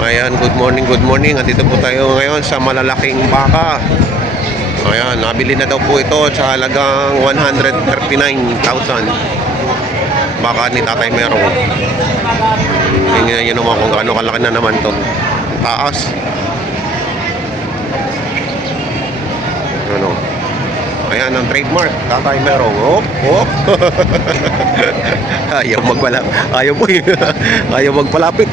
Ayan, good morning, good morning. Andito po tayo ngayon sa malalaking baka. Ayan, nabili na daw po ito sa halagang 139,000. Baka ni Tatay Merong. Tingnan nyo naman kung gaano kalaki na naman to. Taas. Ano? Ayan ang trademark, Tatay Merong. Oh, oh. Ayaw magpalapit. Ayaw po ayaw magpalapit.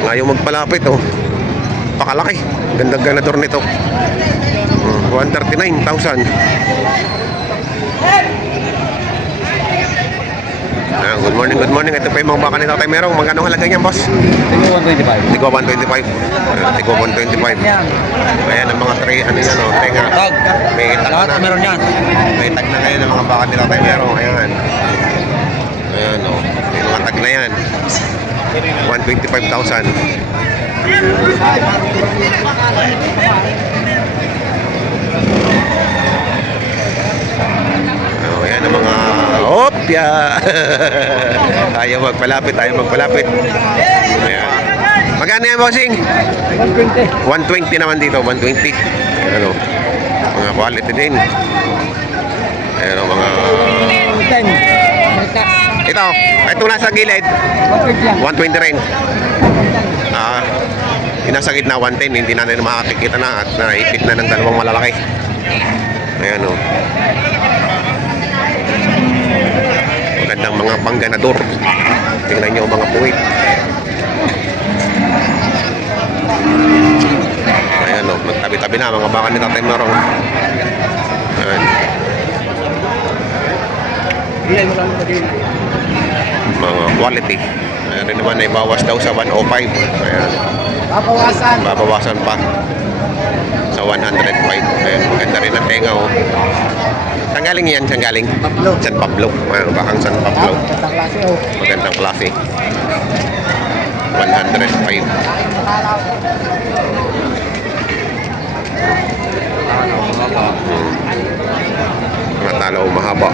Ayaw magpalapit, oh. Pakalaki. Gandang ganador nito. 139,000. Good morning, good morning. Ito pa yung mga baka ni Tatay Merong. Magkano halaga niyan, boss? Tigo 125. Tigo 125. Ayan ang mga ano yan, oh. Tenga. Tag. May tag Lahat na. meron yan. May tag na ngayon ang mga baka ni Tatay Merong. Ayan. Ayan, oh. May mga tag na yan. 125,000. Oh, yan ang mga opya. Ayaw magpalapit, ayaw magpalapit. Ayan. Magkano yan, bossing? 120. 120 naman dito, 120. Ano? Mga quality din. Ayan o, mga... 10. Ito nasa gilid, 120 rin. Yung nasa gitna 110, hindi natin makakikita na at naipit na ng dalawang malalaki. Ayan o. Magandang mga pangganador. Tingnan nyo mga puwit. Ayan o, magtabi-tabi na mga baka ni Tatay Merong. Ayan. Mga quality. Ayan naman ay bawas daw sa 105. Ayan. Babawasan pa sa 105. Ayan, maganda rin ang tenga, oh. Saan galing yan? Saan galing? San Pablo. Ayan, bakang San Pablo. Magandang klase. 105. Matalo, mahaba.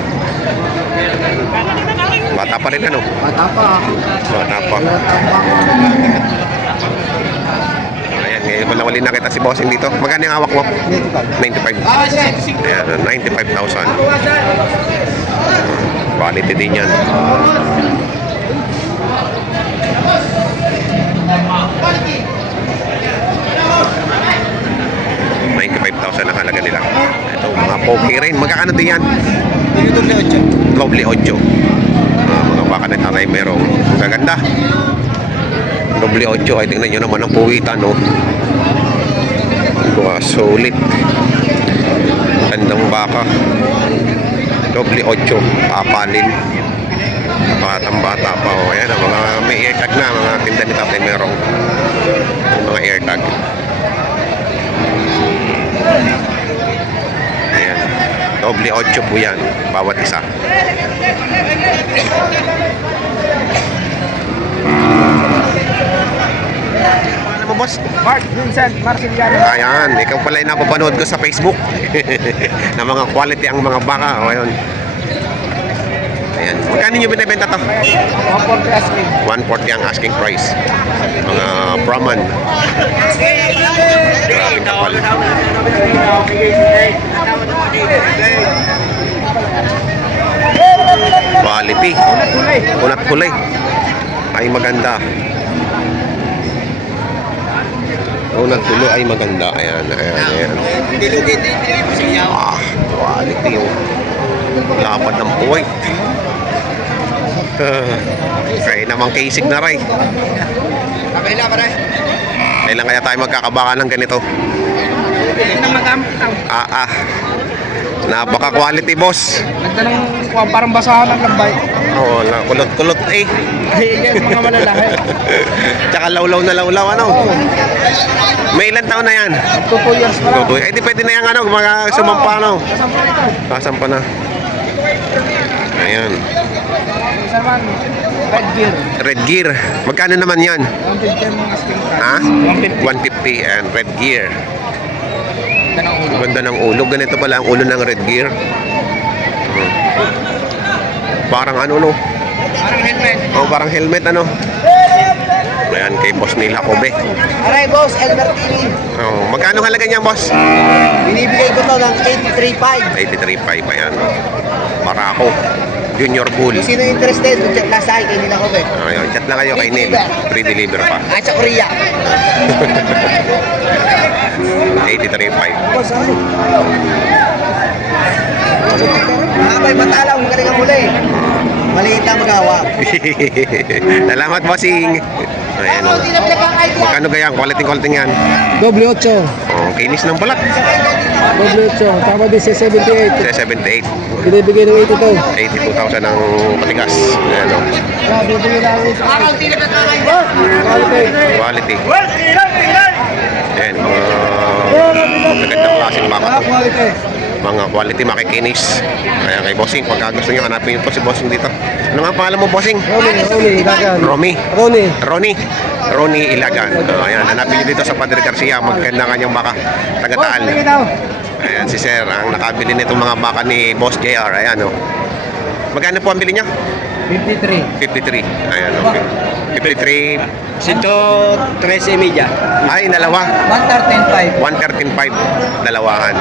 Bata pa rin, ano? Bata pa. Ayan, ngayon pala wali nakita si bossing dito. Magkano yung hawak mo? 95. Ayan, 95,000. Quality din yan. $95,000 ang halaga nila. Ito, mga poke rin. Magkakano din yan? Doble 8. Mga baka na Tatay Merong. Magaganda. Doble 8. Ay, tingnan nyo naman ang puwitan, no? Sulit. Gandang baka. Doble 8. Papalin. Batang bata pa. O, ayan, ang mga may airtag na. Mga tinda ni Tatay Merong. Mga airtag. Ayan. Doble 8 po yan. Bawat isa. Ano mo, boss? Mark Vincent Marceliano. Ayan. Ikaw pala yung napapanood ko sa Facebook. Na mga quality ang mga baka. O, ayun. Ayan. Magkano nyo binibenta to? 140 asking. 140 ang asking price. Mga Brahman. Grabe kapal. Quality. Kunat kulay. Ay maganda. Kunat kulay ay maganda. Ayan, ayan, ayan. Quality yung lapad ng puwit. Kaya namang kasig na ray. Kailan kaya tayo magkakabaka ng ganito? Napaka quality, boss. Ganda ng parang basahan ng lambay. Oo, kulot-kulot eh. Ay, mga malalahi. Tsaka lawlaw na lawlaw, ano? May ilang taon na yan? 2 years pa lang. Eh di pwede na yung ano, mga sumampa, ano? Kasampa na. Ayan. Isa naman, Red Gear. Red Gear. Magkano naman yan? 150 ang asking price. Ha? 150. 150 and Red Gear. Ganda ng ulo. Ganda ng ulo. Ganito pala ang ulo ng Red Gear. Parang ano, no? Parang helmet. Oh, parang helmet, ano? Ayan, kay Boss Neil Jacobe. Aray, boss, Albertini. Oh, magkano halaga niya, boss? Binibigay ko to ng 83.5. 83.5, ayan. Marako. Junior Bull. Kung sino interested, mag-chat lang sa akin, hindi na ako, be. Ayun, chat lang kayo kay Neil. Free deliver pa. Ay, sa Korea. 83.5. Boss, ano? Abay, matalaw, magaling ang muli. Maliit lang magawa. Salamat, bossing. Ayan, oh. Magkano kaya? Quality yan. Doble 8. Oh, kinis ng balat. Doble 8. Tama din sa 78. Sa 78. Binibigay ng 82. 82,000 ang patigas. Ayan, oh. Bibigay namin sa Quality. Ayan, magandang klaseng baka to. quality. Mga quality makikinis. Kaya kay bossing, pagka gusto nyo, hanapin nyo po si bossing dito. Ano nga pangalan mo, bossing? Ronnie, Ilagan. Ronnie Ilagan. Ayan, hanapin nyo dito sa Padre Garcia. Maganda kanyang baka. Taga-Taal. Ayan, si Sir, ang nakabili nitong mga baka ni Boss JR. Ayan, oh. Magkano po ang bili niya? 53. 53. Ayan, okay. 53. 113 media. Ay, dalawa. 113.5. 113.5. Dalawahan.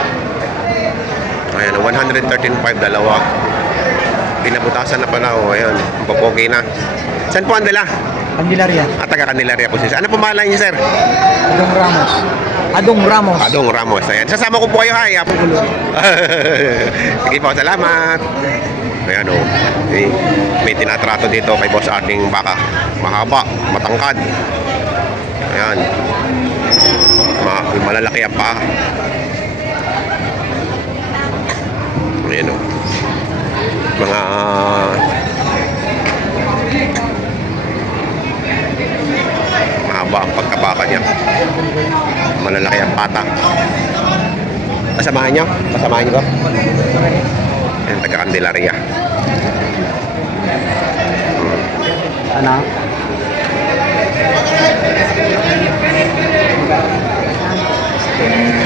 Ayan, 113.5 dalawa. Pinabutasan na pala, oh. Ayan, papogi na. Saan po ang dala? Candelaria. At taga Candelaria po siya. Ano po mahalan niyo, sir? Adong Ramos. Adong Ramos. Ayan. Sasama ko po kayo, hay. Sige po, salamat. Ayan, oh. May tinatrato dito kay boss ating baka. Mahaba, matangkad. Ayan. Malalaki ang paa. Ayan, oh. Mga mahaba ang pagkabaka niya. Malalaki ang pata. Pasamahan niyo? Pasamahan niyo ba? Ayan, taga Candelaria. Ano?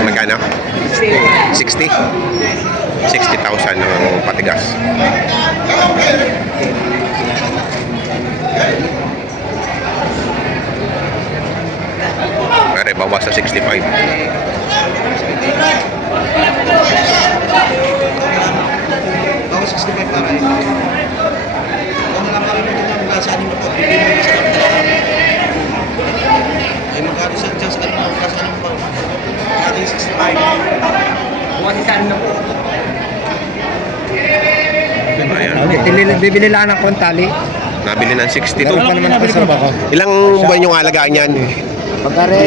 Magkano? 60? 60,000 ang patigas. Pero bawas sa 65. Ako 65 para eh. Kung mga pamilya ng mga sa anin mo po, ay magkano sa dyan sa kanila, magkano sa anin mo po. Ating 65. Bukas sa anin na po. Ayan. Bibili lang ng kontali. Nabili ng 62. Meron pa naman ako sa baka. Ilang buwan yung alagaan yan? Pagkare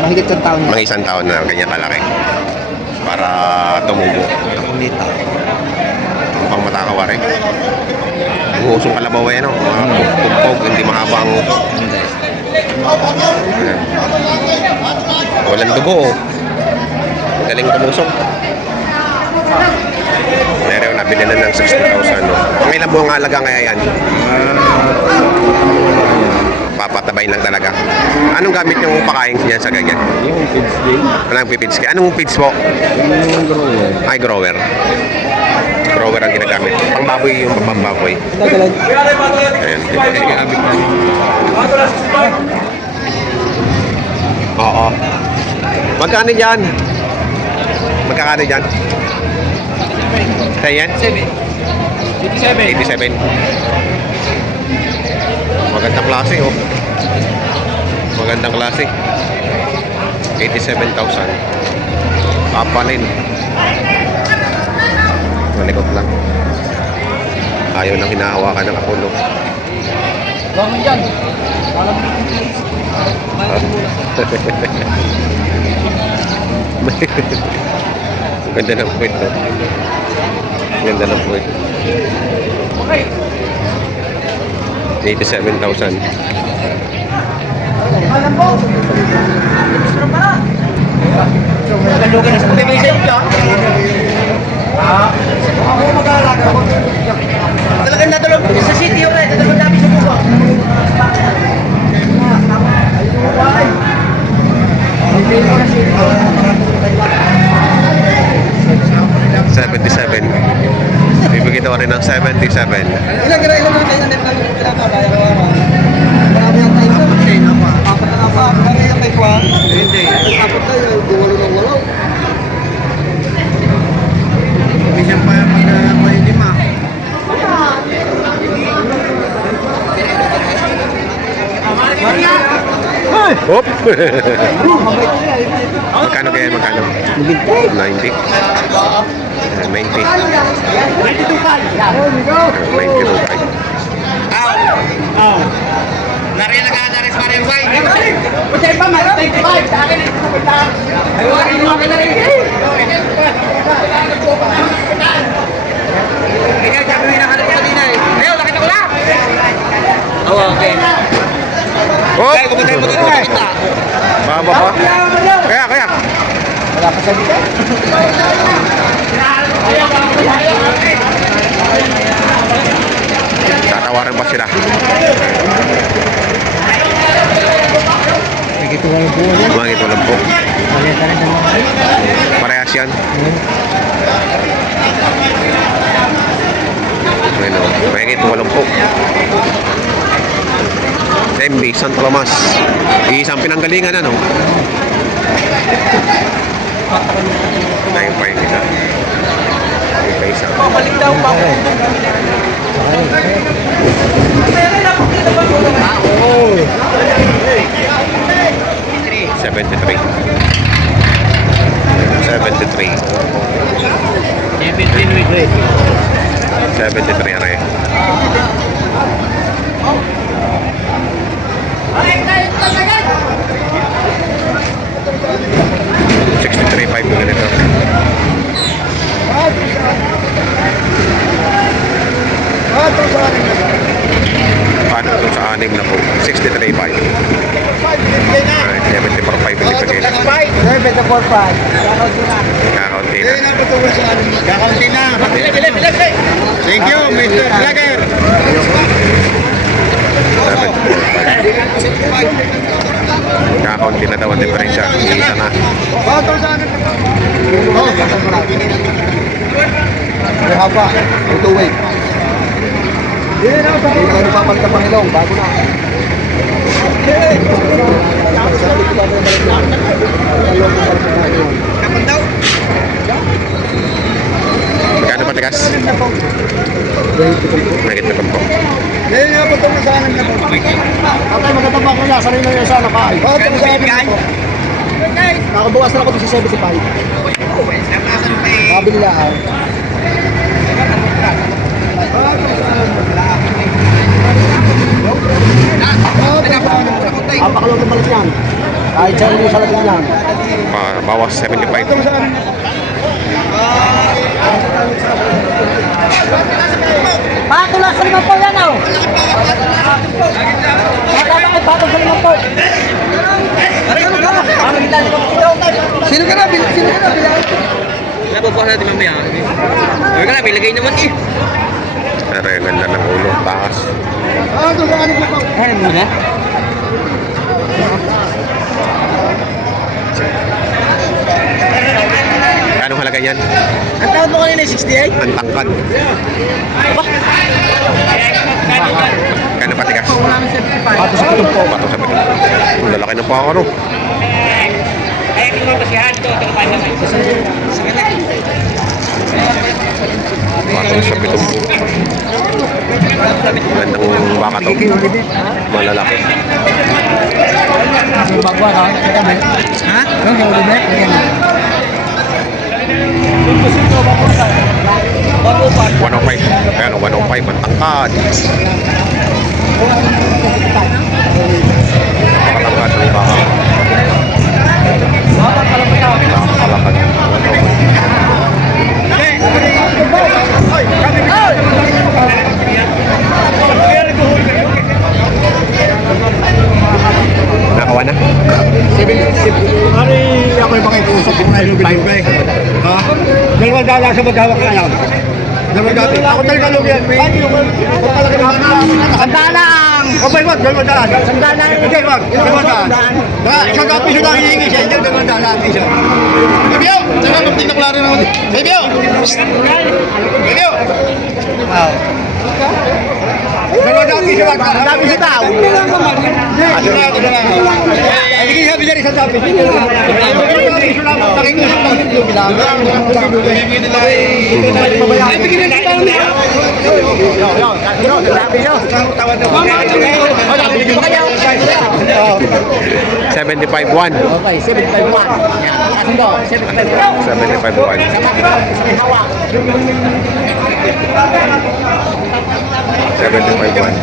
mahigit ng taon na. Mga isang taon na ganyan kalaki. Para tumubo. Unita. Ang pang matakawa rin. Ang usong kalabaw yan, no? Mga pugpog, hindi mahaba ang uso. Ayan. Walang dugo, oh. Galing tumusok. Meron nabili na ng 60,000, no? Ang ilang buwang halaga kaya yan? Papatabayin lang talaga. Anong gamit yung pakain yan sa ganyan? Yung kids game. Anong pipits? Anong pits po? Yung grower. Ay, grower. Grower ang ginagamit. Pangbaboy yung pambaboy. Tagalan. Ayan. Sige, abit na. Oo. Magkano dyan? Magkakano dyan? Kaya yan? 87. Magandang klase, oh. Magandang klase. 87,000. Kapalin. Malikot lang. Ayaw nang hinahawakan ng Apollo. Bangon dyan. Ang ganda ng puwet, no? Ang ganda ng puwet. 87,000. Nagandugin na sa mga isa yun lang. Ako mag-aalaga. Talagang natulog sa city yun eh. Natulog namin sa buko. 77. Bibigyan daw rin ng 77. Ilang mo tayo na pinapabaya ko. Kaya yung may kwan. Hindi. Tapos tayo, guwalo ng walaw. Minsan pa may lima. Hop! Magkano kaya? Magkano? 90. 90. 92. Nariyan na ka, naris pa rin, Wai. Kasi pa, mas 25 sa akin ito pupunta. Ayaw mo ka na rin. Kaya sabi mo hinahanap ko kanina eh. Ayaw, nakita ko lang. Oo, okay. Hop! Kaya kumatay mo dito nakita. Baba pa. Kaya. Wala pa sa dito. Tatawaran pa sila. Ito wala po. Mga ito lang po. Wala ka rin naman. Parehas yan. Ano, mga ito walang po. MB, San Tomas. Isang pinanggalingan ano. Ayun pa yun isa. Ayun pa isa. Balik daw pa ako. Oo. 73. 73. 17 with rate. 73 ano yun. $63.5 mo ganito. Paano ito sa anim na po? $63.5. Ay, $74.5 hindi pa ganito. 74.5. Kakaunti na. Kakaunti na. Thank you, Mr. Vlogger. 74.5. Kakaunti na daw ang diferensya. Isa na. May haba. May two-way. Hindi na napapagta pang ilong. Bago na. Kapan daw? Magkano pa tigas? Mahigit na po. Hindi na po itong sa amin na po. Patay, magandang bako na. Sanay na yun sa nakay. Oo, itong sa amin na po. Nakabukas na ako doon sa 75. Kabili lang. Apakalong na balik yan. Kahit siya rin sa latin yan. Bawas 75. Patula sa limang po yan, oh! Patula sa limang po. Sino ka na? Sino ka na? Napupuha natin mamaya. Huwag ka na, bilagay naman eh. Pero yung ganda ng ulo. Takas. Ah, ito sa anin po. Ano mo na? Anong halaga yan? Ang tawag mo kanina 68? Ang tangkad. Kano pa tigas? Pato sa pitong po. Bato sa pito. Ang lalaki ng pako, no? Bato sa pitong po. Gandang baka to. Malalaki. Yung bagwa ka? Ha? Yung ulit na? Yan. 105. Ayan, 105 ang tangkad. Nakatangkad ng baka. Nakalakad. 105. Nakawa na? Ari, ako yung pakikusap ko ngayon ng bike. Ha? Dalawang dala sa maghawak na lang. Dalawang dati. Ako talaga lang yan. Ay, yung talaga lang. Sandalang! Kapay wag, dalawang dala. Sandalang! Kapay wag, dalawang dala. Isang kapiso lang hihingi siya, hindi dalawang dala ang isa. Bibyo! Saka magtinaklaro na ako. Bibyo! Bibyo! Wow. Dalawang dala Dami sa tao. Sige, sabi na rin sa dami. Ay, bigyan na kita niya. 75-1. Okay, 751. Yan. Kasundo, 751. 75-1. Sama may hawak. 75-1.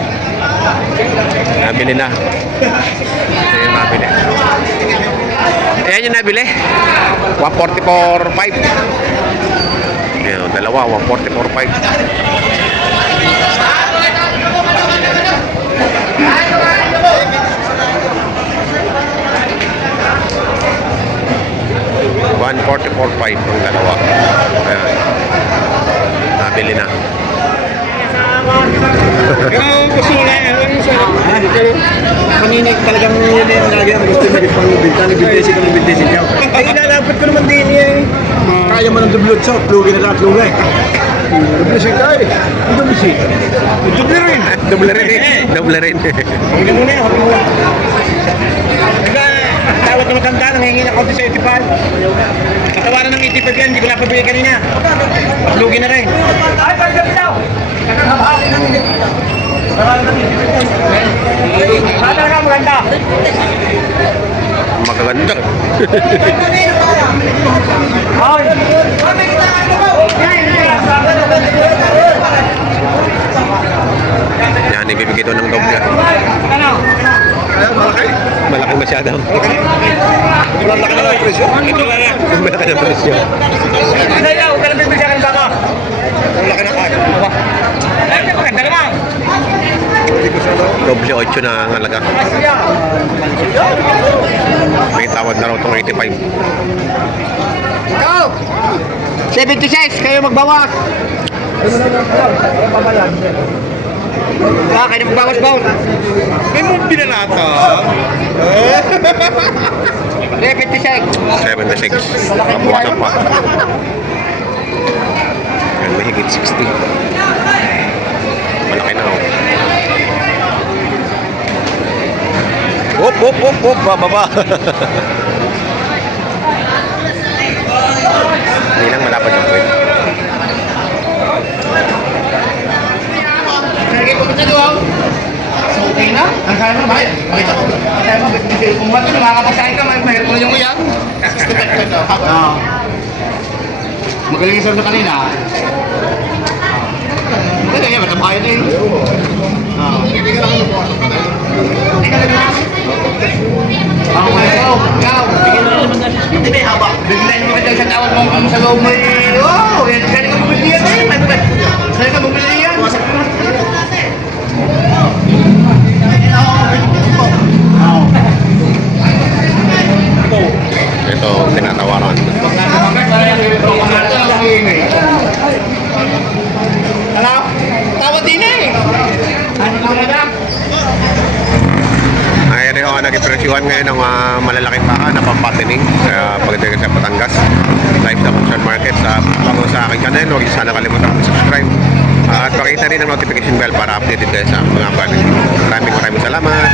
Nabili na. Ito yung nabili. Ayan yung nabili. 144.5. Ayan, dalawa. 144.5. $144.5 ang dalawa. Ayan. Nabili na. Kanina talagang yun yung lagi ang gusto mo pang binta ni Bintesi kang Bintesi ka. Ay ilalapit ko naman din eh. Kaya mo ng dublot sa plugi na lahat lugi. Dublesi ka eh. Dublesi. Duble rin. Double rin. Double rin. Hindi mo na yun. Tawag na matanda, nangihingi na konti sa 85. Natawaran ng 85 yan, hindi ko napabili kanina. Lugi na rin. Ay, pagkabi daw! Talaga maganda. Magaganda. Yan, ibibigay doon ng doble. Malaki? Malaki masyado. Malaki na lang yung presyo. Malaki na presyo. Hindi na, huwag ka lang bibili sa akin baka. Malaki na kayo. Ay, maganda naman. Doble 8 na ang halaga. May tawad na raw itong 85. Go! 76, kayo magbawas. Kayo na magbawas, Baul. May mo binalata. 76. 76. Kabuwasan pa. Yan, may higit 60. Malaki na oh. Hop, hop, hop, hop, bababa. Hindi lang malapad ang kwento. Okay na? Ang kaya mo, bakit? Makita ko. Kaya mo, kung ba't ito, makakapasahin ka, mahirap mo yung uyan. Magaling yung sabi kanina. Hindi kaya, matabayan eh. Hindi ka lang ano po. Ako nga ikaw, bigyan mo naman na. Hindi may haba. Bigyan mo naman sa tawad mo kung sa loob mo eh. Oh, sali ka bumili yan eh. Sali ka bumili yan. Ito, tinatawaran. Ano? Tawad din eh. Ano na? Ayan rin ako nag-ipresyuhan ngayon ng malalaking baka na pampatining pagdating sa Batangas. Live sa Buksan Market. Bago sa aking channel, huwag sana kalimutan mag-subscribe. At pakita rin ang notification bell para updated kayo sa mga vlog. Maraming salamat.